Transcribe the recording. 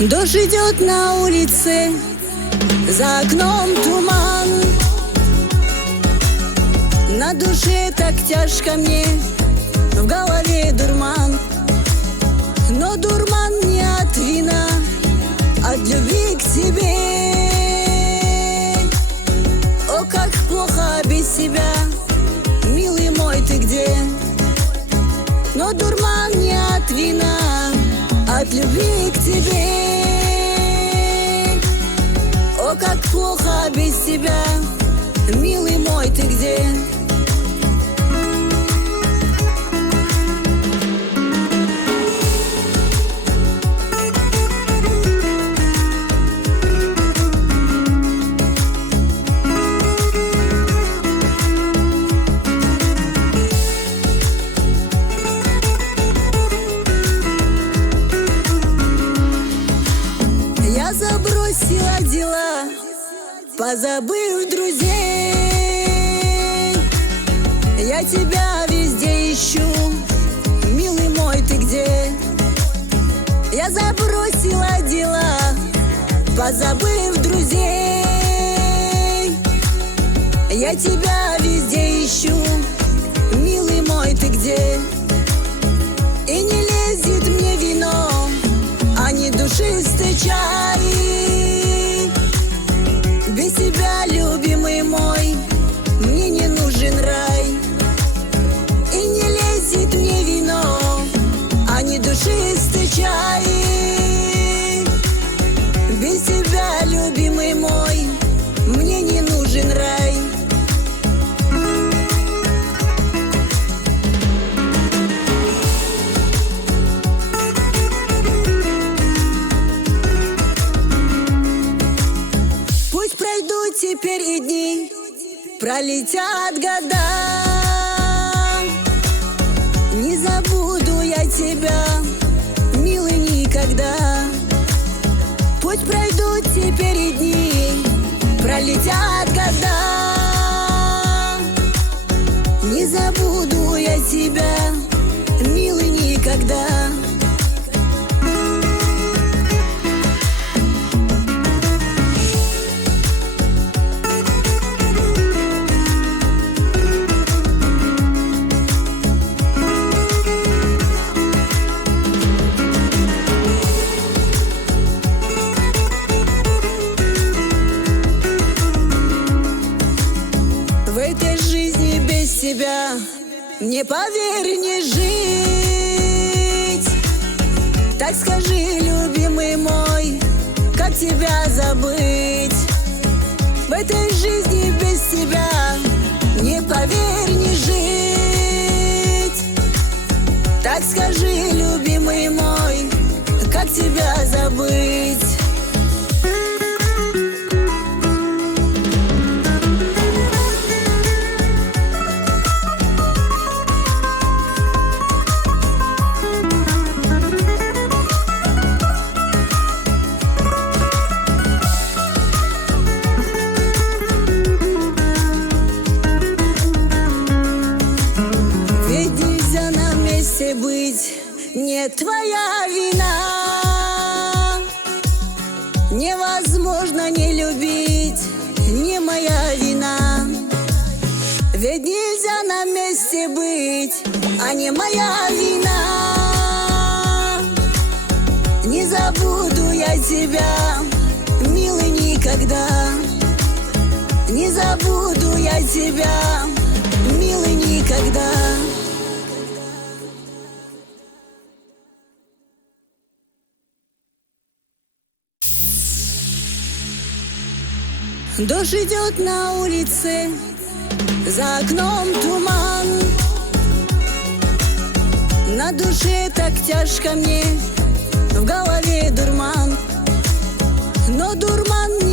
Дождь идет на улице, за окном туман. На душе так тяжко мне, в голове дурман. Но дурман не от вина, от любви к тебе. О, как плохо без себя, милый мой, ты где? Но дурман не от вина, от любви к тебе. О, как плохо без тебя, милый мой, ты где? Я забросила дела, позабыв друзей. Я тебя везде ищу, милый мой, ты где? Я забросила дела, позабыв друзей. Я тебя везде ищу, милый мой, ты где? И не лезет мне вино, а не душистый чай. Без тебя, любимый мой, мне не нужен рай. И не лезет мне вино, а не душистый чай. Без тебя, любимый мой, мне не нужен рай. Пусть пройдут теперь и дни, пролетят года. Не забуду я тебя, милый, никогда. Пусть пройдут теперь и дни, пролетят года. Не забуду я тебя, милый, никогда. В этой жизни без тебя мне, поверь, не жить. Так скажи, любимый мой, как тебя забыть? В этой жизни без тебя мне, поверь, не жить. Так скажи, любимый мой, как тебя забыть? Ведь нельзя на месте быть, не твоя вина. Невозможно не любить, не моя вина. Ведь нельзя на месте быть, а не моя вина. Не забуду я тебя, милый, никогда. Не забуду я тебя, милый, никогда. Дождь идет на улице, за окном туман. На душе так тяжко мне, в голове дурман. Но дурман не